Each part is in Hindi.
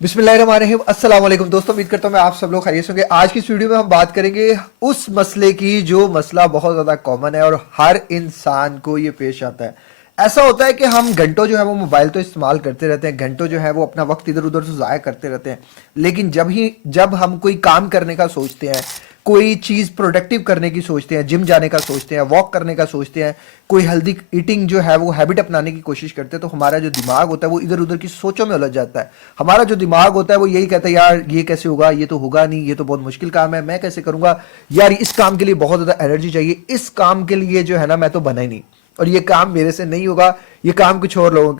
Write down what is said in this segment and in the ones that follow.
बिस्मिल्लाहिर्रहमानिर्रहीम। अस्सलाम वालेकुम दोस्तों, उम्मीद करता हूं मैं आप सब लोग खैरियत से होंगे। आज की इस वीडियो में हम बात करेंगे उस मसले की जो मसला बहुत ज़्यादा कॉमन है और हर इंसान को ये पेश आता है। ऐसा होता है कि हम घंटों जो है वो मोबाइल तो इस्तेमाल करते रहते हैं, घंटों जो है वो अपना वक्त इधर उधर से ज़ाया करते रहते हैं, लेकिन जब हम कोई काम करने का सोचते हैं, कोई चीज़ प्रोडक्टिव करने की सोचते हैं, जिम जाने का सोचते हैं, वॉक करने का सोचते हैं, कोई हेल्दी ईटिंग जो है वो हैबिट अपनाने की कोशिश करते हैं, तो हमारा जो दिमाग होता है वो इधर उधर की सोचों में उलझ जाता है। हमारा जो दिमाग होता है वो यही कहता है, यार ये कैसे होगा, ये तो होगा नहीं, ये तो बहुत मुश्किल काम है, मैं कैसे करूंगा, यार इस काम के लिए बहुत ज़्यादा एनर्जी चाहिए, इस काम के लिए जो है ना मैं तो बना ही नहीं, और ये काम मेरे से नहीं होगा, ये काम कुछ और लोगों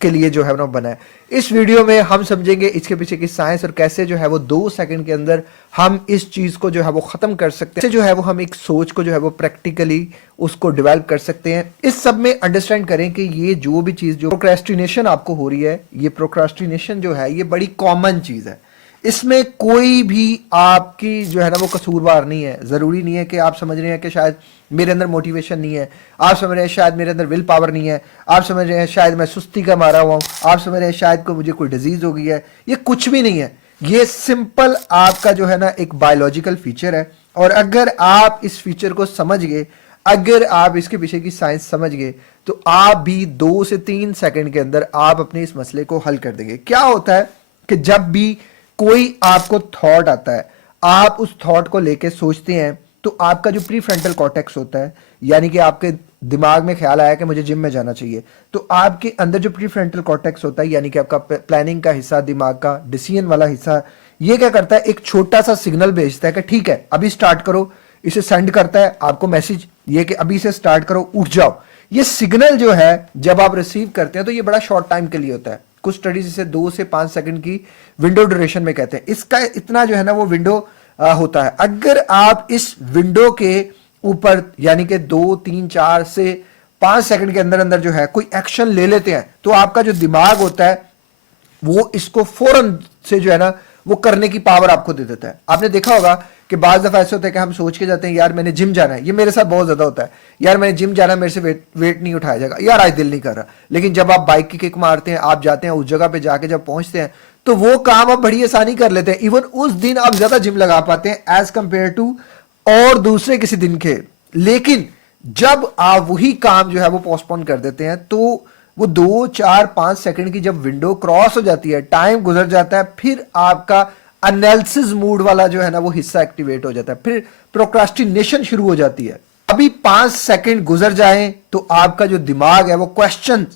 के लिए जो है ना बना है। इस वीडियो में हम समझेंगे इसके पीछे की साइंस और कैसे जो है वो 2 सेकंड के अंदर हम इस चीज को जो है वो खत्म कर सकते हैं, जो है वो हम एक सोच को जो है वो प्रैक्टिकली उसको डेवलप कर सकते हैं। इस सब में अंडरस्टैंड करें कि ये जो भी चीज जो प्रोक्रेस्टिनेशन आपको हो रही है, ये प्रोक्रेस्टिनेशन जो है ये बड़ी कॉमन चीज है। इसमें कोई भी आपकी जो है ना वो कसूरवार नहीं है। ज़रूरी नहीं है कि आप समझ रहे हैं कि शायद मेरे अंदर मोटिवेशन नहीं है, आप समझ रहे हैं शायद मेरे अंदर विल पावर नहीं है, आप समझ रहे हैं शायद मैं सुस्ती का मारा हुआ हूँ, आप समझ रहे हैं शायद को मुझे कोई डिजीज़ हो गई है। ये कुछ भी नहीं है, ये सिंपल आपका जो है ना एक बायोलॉजिकल फीचर है। और अगर आप इस फीचर को समझ गए, अगर आप इसके पीछे की साइंस समझ गए, तो आप भी 2 से 3 सेकंड के अंदर आप अपने इस मसले को हल कर देंगे। क्या होता है कि जब भी कोई आपको थॉट आता है, आप उस थॉट को लेके सोचते हैं, तो आपका जो प्री फ्रंटल कॉर्टेक्स होता है, यानी कि आपके दिमाग में ख्याल आया कि मुझे जिम में जाना चाहिए, तो आपके अंदर जो प्री फ्रंटल कॉर्टेक्स होता है, यानी कि आपका प्लानिंग का हिस्सा, दिमाग का डिसीजन वाला हिस्सा, ये क्या करता है, एक छोटा सा सिग्नल भेजता है कि ठीक है अभी स्टार्ट करो। इसे सेंड करता है आपको मैसेज, ये कि अभी से स्टार्ट करो, उठ जाओ। ये सिग्नल जो है जब आप रिसीव करते हैं तो ये बड़ा शॉर्ट टाइम के लिए होता है। कुछ स्टडीज इसे 2 से 5 सेकंड की विंडो ड्यूरेशन में कहते हैं। इसका इतना जो है ना वो विंडो होता है। अगर आप इस विंडो के ऊपर यानी कि 2, 3, 4 से 5 सेकंड के अंदर अंदर जो है कोई एक्शन ले लेते हैं, तो आपका जो दिमाग होता है वो इसको फौरन से जो है ना वो करने की पावर आपको दे देता है। आपने देखा होगा कि बाज दफा ऐसे होता है कि हम सोच के जाते हैं, यार मैंने जिम जाना है, ये मेरे साथ बहुत ज्यादा होता है, यार मैंने जिम जाना है, मेरे से वेट नहीं उठाया जाएगा, यार आज दिल नहीं कर रहा। लेकिन जब आप बाइक की किक मारते हैं, आप जाते हैं उस जगह पे, जाके जब पहुंचते हैं तो वो काम आप बड़ी आसानी कर लेते हैं। इवन उस दिन आप ज्यादा जिम लगा पाते हैं एज कंपेयर टू और दूसरे किसी दिन के। लेकिन जब आप वही काम जो है वो पोस्टपोन कर देते हैं, तो वो 2, 4, 5 सेकंड की जब विंडो क्रॉस हो जाती है, टाइम गुजर जाता है, फिर आपका एनालिसिस मूड वाला जो है ना वो हिस्सा एक्टिवेट हो जाता है, फिर प्रोक्रास्टिनेशन शुरू हो जाती है। अभी 5 सेकंड गुजर जाएं तो आपका जो दिमाग है वो क्वेश्चन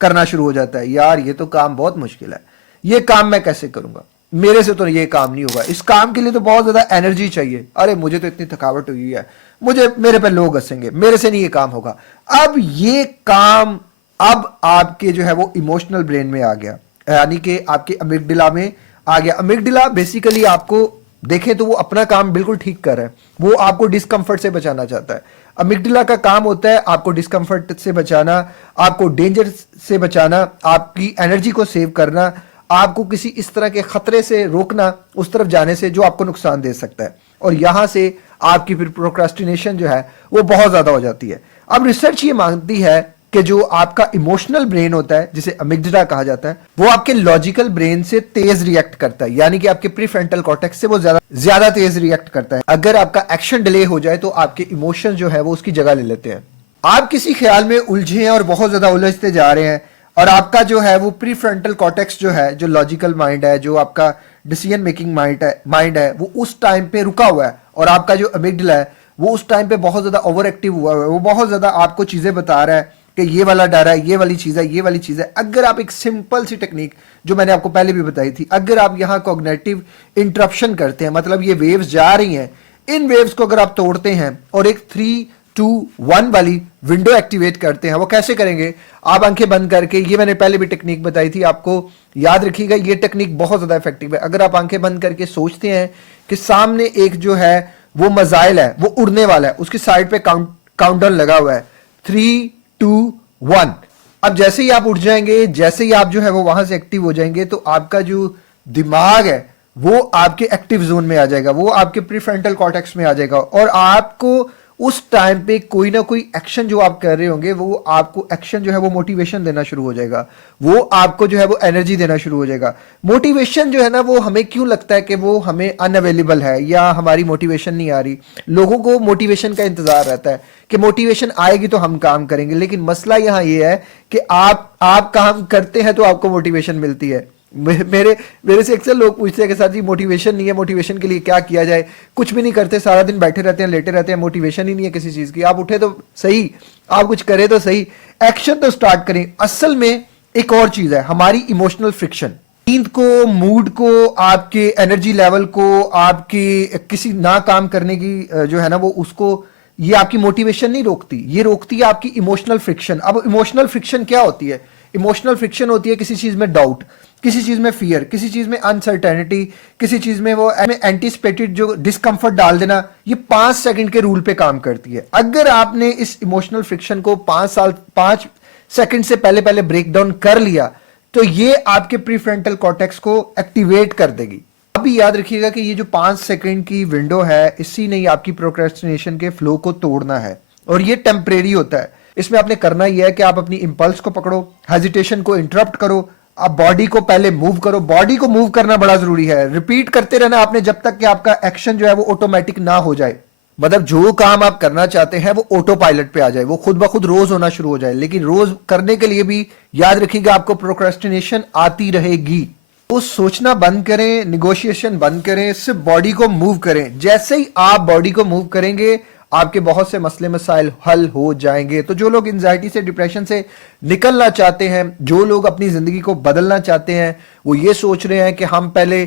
करना शुरू हो जाता है, यार ये तो काम बहुत मुश्किल है, ये काम मैं कैसे करूंगा, मेरे से तो ये काम नहीं होगा, इस काम के लिए तो बहुत ज्यादा एनर्जी चाहिए, अरे मुझे तो इतनी थकावट हुई है, मेरे पे लोग हंसेंगे, मेरे से नहीं ये काम होगा। अब ये काम अब आपके जो है वो इमोशनल ब्रेन में आ गया, यानी कि आपके अमिगडाला में आ गया। अमिगडाला बेसिकली आपको देखें तो वो अपना काम बिल्कुल ठीक कर रहा है, वो आपको डिस्कंफर्ट से बचाना चाहता है। अमिगडाला का काम होता है आपको डिस्कंफर्ट से बचाना, आपको डेंजर से बचाना, आपकी एनर्जी को सेव करना, आपको किसी इस तरह के खतरे से रोकना, उस तरफ जाने से जो आपको नुकसान दे सकता है। और यहां से आपकी फिर प्रोक्रास्टिनेशन जो है वो बहुत ज्यादा हो जाती है। अब रिसर्च ये मानती है कि जो आपका इमोशनल ब्रेन होता है, जिसे अमिगडाला कहा जाता है, वो आपके लॉजिकल ब्रेन से तेज रिएक्ट करता है, यानी कि आपके प्रीफ्रंटल कॉर्टेक्स से वो ज्यादा तेज रिएक्ट करता है। अगर आपका एक्शन डिले हो जाए तो आपके इमोशन जो है वो उसकी जगह ले लेते हैं। आप किसी ख्याल में उलझे हैं और बहुत ज्यादा उलझते जा रहे हैं, और आपका जो है वो प्रीफ्रंटल कॉर्टेक्स जो है, जो लॉजिकल माइंड है, जो आपका डिसीजन मेकिंग माइंड है, वो उस टाइम पे रुका हुआ है, और आपका जो अमिगडाला है वो उस टाइम पे बहुत ज्यादा ओवर एक्टिव हुआ है, वो बहुत ज्यादा आपको चीजें बता रहा है कि ये वाला डर है, ये वाली चीज है, ये वाली चीज है। अगर आप एक सिंपल सी टेक्निक जो मैंने आपको पहले भी बताई थी, अगर आप यहाँ कॉग्निटिव इंटरप्शन करते हैं, मतलब ये वेव्स जा रही हैं, इन वेव्स को अगर आप तोड़ते हैं और एक 3, 2, 1 वाली विंडो एक्टिवेट करते हैं, वो कैसे करेंगे, आप आंखें बंद करके, ये मैंने पहले भी टेक्निक बताई थी, आपको याद रखिएगा, ये टेक्निक बहुत ज्यादा इफेक्टिव है। अगर आप आंखें बंद करके सोचते हैं कि सामने एक जो है वो मिसाइल है, वो उड़ने वाला है, उसकी साइड पे काउंटडाउन लगा हुआ है, 3, 2, 1। अब जैसे ही आप उठ जाएंगे, जैसे ही आप जो है वो वहां से एक्टिव हो जाएंगे, तो आपका जो दिमाग है वो आपके एक्टिव जोन में आ जाएगा, वो आपके प्रीफ्रंटल कॉर्टेक्स में आ जाएगा, और आपको उस टाइम पे कोई ना कोई एक्शन जो आप कर रहे होंगे वो आपको एक्शन जो है वो मोटिवेशन देना शुरू हो जाएगा, वो आपको जो है वो एनर्जी देना शुरू हो जाएगा। मोटिवेशन जो है ना वो हमें क्यों लगता है कि वो हमें अनअवेलेबल है या हमारी मोटिवेशन नहीं आ रही। लोगों को मोटिवेशन का इंतजार रहता है कि मोटिवेशन आएगी तो हम काम करेंगे, लेकिन मसला यहां ये है कि आप काम करते हैं तो आपको मोटिवेशन मिलती है। मेरे मेरे से अक्सर लोग पूछते हैं कि सर जी मोटिवेशन नहीं है, मोटिवेशन के लिए क्या किया जाए। कुछ भी नहीं करते, सारा दिन बैठे रहते हैं, लेटे रहते हैं, मोटिवेशन ही नहीं है किसी चीज की। आप उठे तो सही, आप कुछ करें तो सही, एक्शन तो स्टार्ट करें। असल में एक और चीज है हमारी इमोशनल फ्रिक्शन। नींद को, मूड को, आपके एनर्जी लेवल को, आपकी किसी ना काम करने की जो है ना वो उसको, ये आपकी मोटिवेशन नहीं रोकती, ये रोकती है आपकी इमोशनल फ्रिक्शन। अब इमोशनल फ्रिक्शन क्या होती है? इमोशनल फ्रिक्शन होती है किसी चीज में डाउट, किसी चीज में फियर, किसी चीज में अनसर्टेनिटी, किसी चीज में वो एंटीसिपेटेड जो डिस्कंफर्ट डाल देना। ये 5 सेकंड के रूल पे काम करती है। अगर आपने इस इमोशनल फ्रिक्शन को 5 सेकंड से पहले पहले ब्रेक डाउन कर लिया तो ये आपके प्रीफ्रंटल कॉर्टेक्स को एक्टिवेट कर देगी। अभी याद रखिएगा कि ये जो 5 सेकंड की विंडो है, इसी ने आपकी प्रोक्रेस्टिनेशन के फ्लो को तोड़ना है, और ये टेम्परेरी होता है। इसमें आपने करना यह है कि आप अपनी इंपल्स को पकड़ो, हेजिटेशन को इंटरप्ट करो, आप बॉडी को पहले मूव करो। बॉडी को मूव करना बड़ा जरूरी है, रिपीट करते रहना आपने जब तक कि आपका एक्शन जो है वो ऑटोमेटिक ना हो जाए। मतलब जो काम आप करना चाहते हैं वो ऑटो पायलट पे आ जाए, वो खुद ब खुद रोज होना शुरू हो जाए। लेकिन रोज करने के लिए भी याद रखिएगा आपको प्रोक्रेस्टिनेशन आती रहेगी। तो सोचना बंद करें, निगोशिएशन बंद करें, सिर्फ बॉडी को मूव करें। जैसे ही आप बॉडी को मूव करेंगे आपके बहुत से मसले मसाइल हल हो जाएंगे। तो जो लोग एंजाइटी से, डिप्रेशन से निकलना चाहते हैं, जो लोग अपनी जिंदगी को बदलना चाहते हैं, वो ये सोच रहे हैं कि हम पहले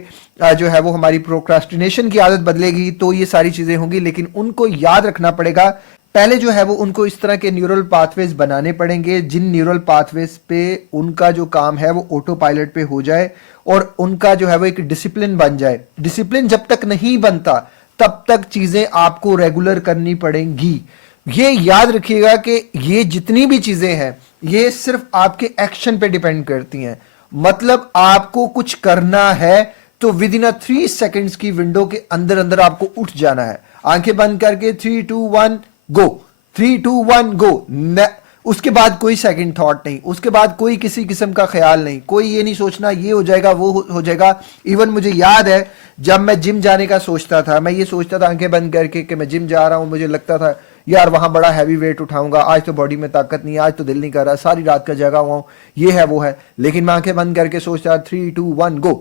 जो है वो हमारी प्रोक्रास्टिनेशन की आदत बदलेगी तो ये सारी चीजें होंगी। लेकिन उनको याद रखना पड़ेगा पहले जो है वो उनको इस तरह के न्यूरल पाथवेज बनाने पड़ेंगे जिन न्यूरल पाथवेज पे उनका जो काम है वो ऑटो पायलट पे हो जाए और उनका जो है वो एक डिसिप्लिन बन जाए। डिसिप्लिन जब तक नहीं बनता तब तक चीजें आपको रेगुलर करनी पड़ेंगी। ये याद रखिएगा कि ये जितनी भी चीजें हैं ये सिर्फ आपके एक्शन पे डिपेंड करती हैं। मतलब आपको कुछ करना है तो विद इन 3 सेकेंड्स की विंडो के अंदर अंदर आपको उठ जाना है, आंखें बंद करके 3 2 1 गो, 3 2 1 गो। उसके बाद कोई सेकंड थॉट नहीं, उसके बाद कोई किसी किस्म का ख्याल नहीं, कोई ये नहीं सोचना ये हो जाएगा वो हो जाएगा। इवन मुझे याद है जब मैं जिम जाने का सोचता था, मैं ये सोचता था आंखें बंद करके कि मैं जिम जा रहा हूं, मुझे लगता था यार वहां बड़ा हैवी वेट उठाऊंगा, आज तो बॉडी में ताकत नहीं है, आज तो दिल नहीं कर रहा, सारी रात का जगा हुआ हूं, ये है वो है। लेकिन मैं आंखें बंद करके सोचता 3 2 1 गो,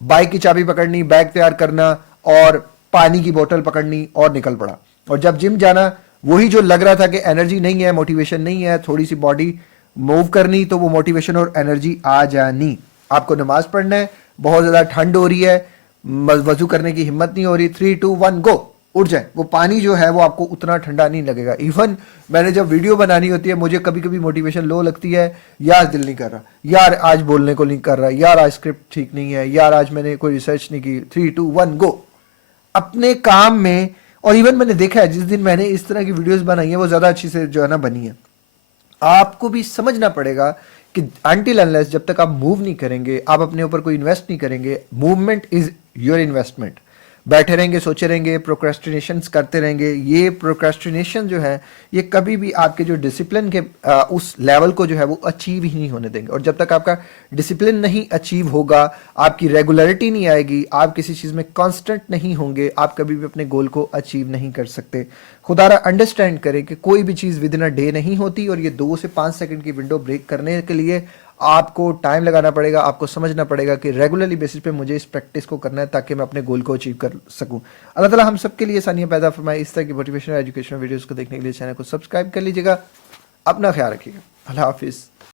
बाइक की चाबी पकड़नी, बैग तैयार करना और पानी की बोतल पकड़नी और निकल पड़ा। और जब जिम जाना वही जो लग रहा था कि एनर्जी नहीं है, मोटिवेशन नहीं है, थोड़ी सी बॉडी मूव करनी तो वो मोटिवेशन और एनर्जी आ जानी। आपको नमाज पढ़ना है, बहुत ज्यादा ठंड हो रही है, वजू करने की हिम्मत नहीं हो रही, 3 2 1 गो, उठ जाए। वो पानी जो है वो आपको उतना ठंडा नहीं लगेगा। इवन मैंने जब वीडियो बनानी होती है मुझे कभी कभी मोटिवेशन लो लगती है, यार दिल नहीं कर रहा, यार आज बोलने को नहीं कर रहा, यार आज स्क्रिप्ट ठीक नहीं है, यार आज मैंने कोई रिसर्च नहीं की, 3 2 1 गो अपने काम में। और इवन मैंने देखा है जिस दिन मैंने इस तरह की वीडियोस बनाई है वो ज्यादा अच्छी से जो है ना बनी है। आपको भी समझना पड़ेगा कि अनटिल अनलेस जब तक आप मूव नहीं करेंगे, आप अपने ऊपर कोई इन्वेस्ट नहीं करेंगे, मूवमेंट इज योर इन्वेस्टमेंट। बैठे रहेंगे, सोचे रहेंगे, प्रोक्रेस्टिनेशन करते रहेंगे, ये प्रोक्रेस्टिनेशन जो है ये कभी भी आपके जो डिसिप्लिन के उस लेवल को जो है वो अचीव ही नहीं होने देंगे। और जब तक आपका डिसिप्लिन नहीं अचीव होगा, आपकी रेगुलरिटी नहीं आएगी, आप किसी चीज में कांस्टेंट नहीं होंगे, आप कभी भी अपने गोल को अचीव नहीं कर सकते। खुदारा अंडरस्टैंड करें कि कोई भी चीज विद इन अ डे नहीं होती और ये 2 से 5 सेकंड की विंडो ब्रेक करने के लिए आपको टाइम लगाना पड़ेगा। आपको समझना पड़ेगा कि रेगुलरली बेसिस पे मुझे इस प्रैक्टिस को करना है ताकि मैं अपने गोल को अचीव कर सकूं। अल्लाह ताला हम सबके लिए आसानियां पैदा फरमाए। इस तरह की मोटिवेशनल एजुकेशनल वीडियोस को देखने के लिए चैनल को सब्सक्राइब कर लीजिएगा। अपना ख्याल रखिएगा। अल्लाह हाफिज़।